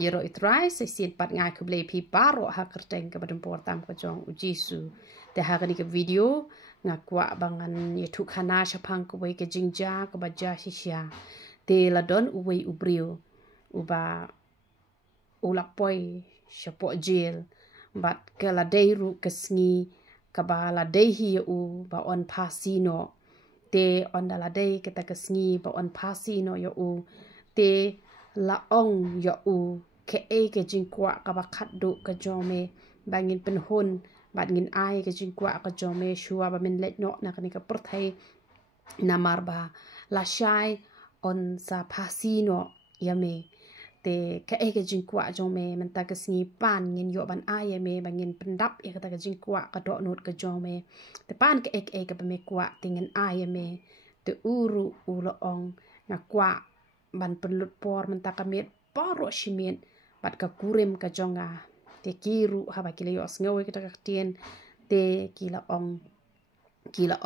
Yero itrai sesin pat ngai ke blei pi paro ha kerteng ke badem portam ke jong ujisu te ha ke video ngakwa bangan yetu khana shapang ke wei ke jingja ke baja shisha te ladon uwei ubriu uba ulak poi shapo jil bat ke ladei ru kesngi ke ba ladei hi u ba on pasino te on daladei kita kesngi ba on pasino yo u te la ong yo u ke ke jingkwa ka ba khaddu ka jome bangin penhun bat ngin ai ke jingkwa ka jome shua ba min let no na ka ni ka perthai namar ba la shai on sa pasino yame te ke jingkwa jome menta ke sngi pan ngin yo ban ai yame bangin pendap ya ka jingkwa ka do not ka jome te pan ke ka ba me kwa tingin ai yame te uru ulo ong na kwa ban penlut por menta ka met paro shimien bat ka kurim ka jonga te kiru haba kila yo sngowe kita kaktien te kila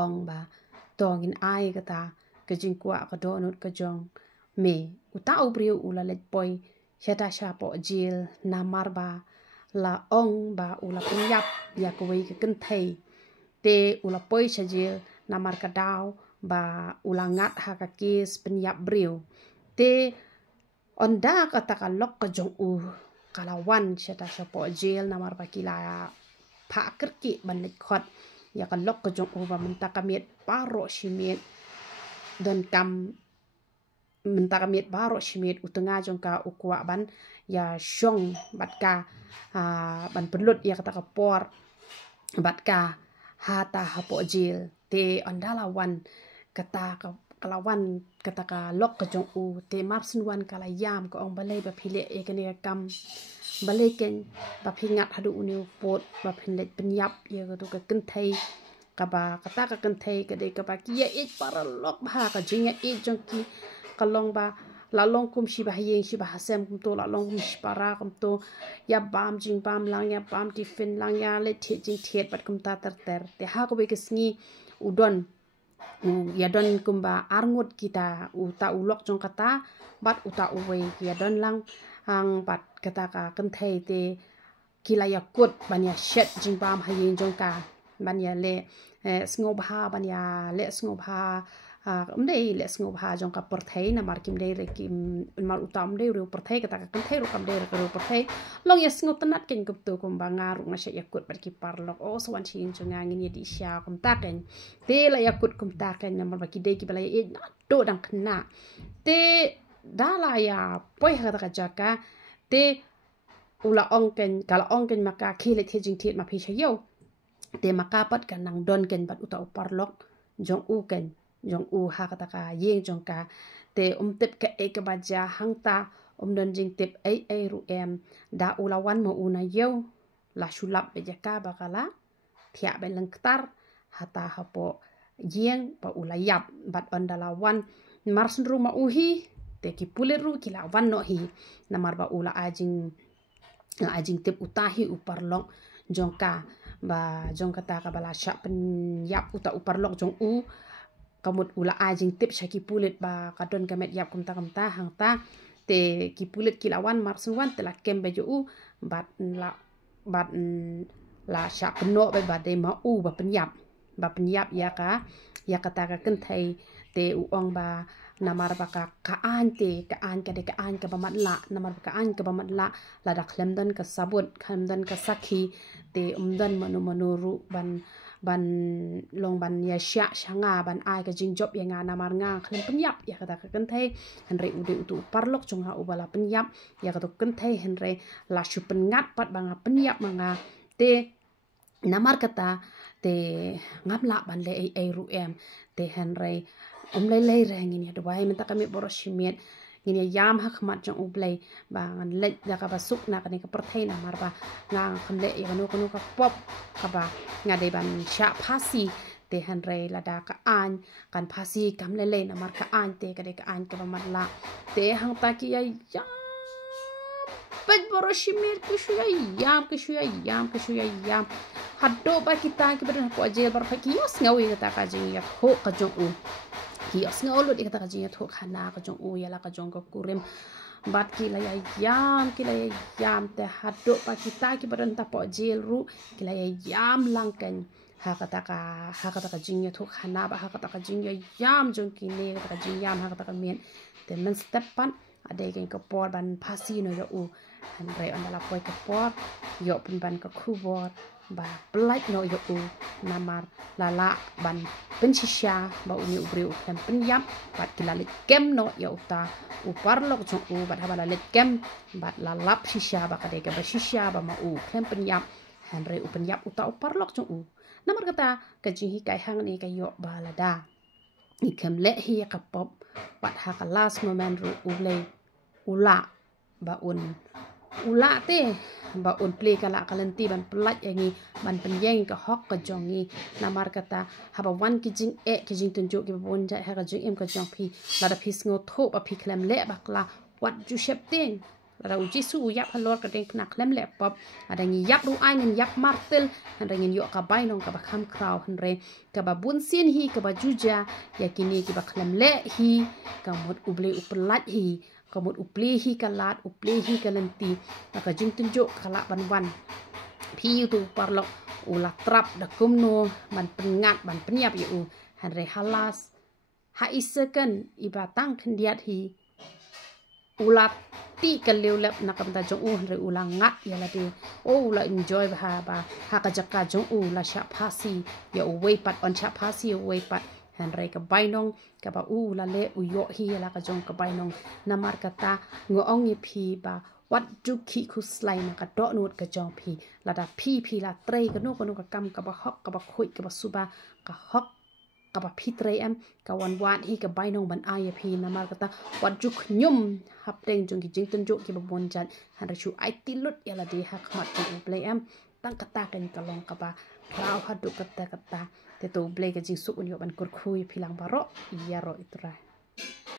ong ba tongin ai kata ka jingkwa ka donut ka jong me uta ubriu ula let boy shata shapo jil namar ba la ong ba ula penyap ya ko wei ka kenthei te ula poi shajil namar ka daw ba ula ngat ha ka kis penyap briu te onda kata ka lok ka jong u kalawan shata shapo jil namar ba kila pa kerki ban let khot ya ka lok ka jong u ba menta ka miet paro shimiet don kam menta ka miet paro shimiet utenga jong ka ukwa ban ya shong bat ka ban pelut ya kata ka por bat ka hata hapo jil te onda lawan kata ka kalawan kata ka lok ka jong u te marsin wan kala yam ko ong balai ba phile e kene kam balai ken ba phingat hadu uni pot ba phinlet penyap ye ko to ka kenthei ka ba kata ka kenthei ka de ka ba ki ye ich para lok ba ka jinga ich jong ki kalong ba la long kum shi ba yeng shi ba hasem kum to la long kum shi para kum to ya bam jing bam lang ya bam tifin lang ya le thi jing thiet bat kum ta ter te ha ko be ke sngi udon ya don kumba arngut kita uta ulok jong kata bat uta uwe ya don lang ang bat kata ka kenthei te kila ya kut ban ya shet jing bam hayin jong ka ban ya le sngoba ban ya le sngoba umdei le sngoba jong ka perthei na mar kim dei re kim mar utam dei ru perthei kata ka kenthei ru kam dei ru perthei long ya sngot tanat ken gup tu kum bangar na shet ya kut bat ki parlok o swan chin jong ngin ya di sha kum ta ken te la ya kut kum ta ken na mar ba ki dei ki bala e na do dang kena te dala ya poi kata ka jaka te ula ong ken kala ong ken maka khile the jing thiet ma phi chayo te maka pat kan nang don ken bat uta parlok jong u ken jong u ha kata ka yeng jong ka te tep ka e ka baja hangta don jing tep ai ru em da ula wan mo una yo la shulap be jaka bakala thia be lengtar hata hapo yeng pa ula yap bat ondala wan marsun ruma uhi te ki pulir ru ki la wan no hi namar ba ula ajing tep utahi uparlok jong ka ba jong kata ka bala sha pen yap uta uparlok jong u kamut ula ajing tip shaki pulit ba kadon kamet yap kumta hangta te ki pulit kilawan marsun wan te la kembe jo u bat la sha peno be ba de ma u ba penyap ya kata ka kenthei te u ong ba namar ba ka an ka ba matla namar ka an ka ba matla la dak lemdan ka sabut khamdan ka sakhi te umdan manu ru ban long ban ya sha shanga ban ai ka jing job ya nga namar nga khlem penyap ya kata ka kenthei henre ude utu parlok chunga ubala penyap ya ka to kenthei henre la shu pengat pat banga penyap manga te namar kata te ngapla ban le ai ru em te henre lei rengin ya dwai menta kami boroshimiet ngin yam ha khmat jong ublei ba ngan le da ka basuk na ka ni ka perthei na mar ba nga khamle ya no ka pop ka ba nga de ban sha phasi te henre la da ka an kan phasi kam le na mar ka an te ka de ka an ka ba mar la te hang ta ki ya pet boroshimiet ki shu ya yam haddo ba kita ki ber ko je bar fa ki yos ngawi ta ka jing ya ho ka jong u ki os ngol di kata ka jing ya tho khana ka jong u ya la ka jong ka kurim bat kila ya yam te haduk pa kita ki badan ta po jil ru kila ya yam langkan hakata ka jingya thuk hana ba hakata ka jingya yam jong kini ka jingyam hakata ka men te men stepan ada yang ke por ban pasi no yo u han re andala poi ke por yo pun ban ke kubor ba pelaj no yo u namar lala ban pensisya ba uni ubri u kan penyap bat kilalik kem no yo uta upar lok jong u bat habala let kem bat lalap sisya ba kade ke ba sisya ba ma u kan penyap han re u penyap uta upar lok jong u namar kata ke jinhi kai hang ni ke yo ba lada ikem le hi ka pop bat ha ka last moment ru ulei ula ba ula te ba play kala kalenti ban pelat yangi ban penyeng ke hok ke jongi namar kata haba wan kijing kijing tunjuk ki bon ja ha ka jing em ka jong pi la da pis ngo tho ba pi klem le bakla wat ju shep ting la uji su yap halor ka ding knak klem le pop ada ngi yap ru ai ngi yap martel han rengin yo ka bai nong ka ba kham kraw han re ka ba bun sin hi ka ba juja yakini ki ba klem le hi ka mot uble upelat hi kamut uplehi kalat uplehi kalenti maka jing tunjuk kalak ban pi tu parlok ulah trap da kumno man pengat ban penyap yu han re halas ha isakan ibatang kendiat hi ulat ti kaleu lep nakam ta jong han re ulang ngat ya la de la enjoy ba ha ka jaka jong la sha phasi ya wei pat on sha phasi wei pat han re ka bainong ka ba la le yo hi la ka jong ka bainong namar kata ngoong ye phi ba wat ju khi khu slai na ka do nut ka jong phi la da phi la tre ka no ka kam ka ba hok ka ba khoi ka ba suba ka hok ka ba phi tre am ka wan hi ka bainong ban ai phi namar kata wat ju nyum hap teng jong ki jing tunjuk ki ba bon jan han re chu ai tilut ya la de ha khmat ku play am tang kata kan ka long ka ba rau hadu kata te tu blai ka jing su un yo ban kur khui philang baro iya ro itra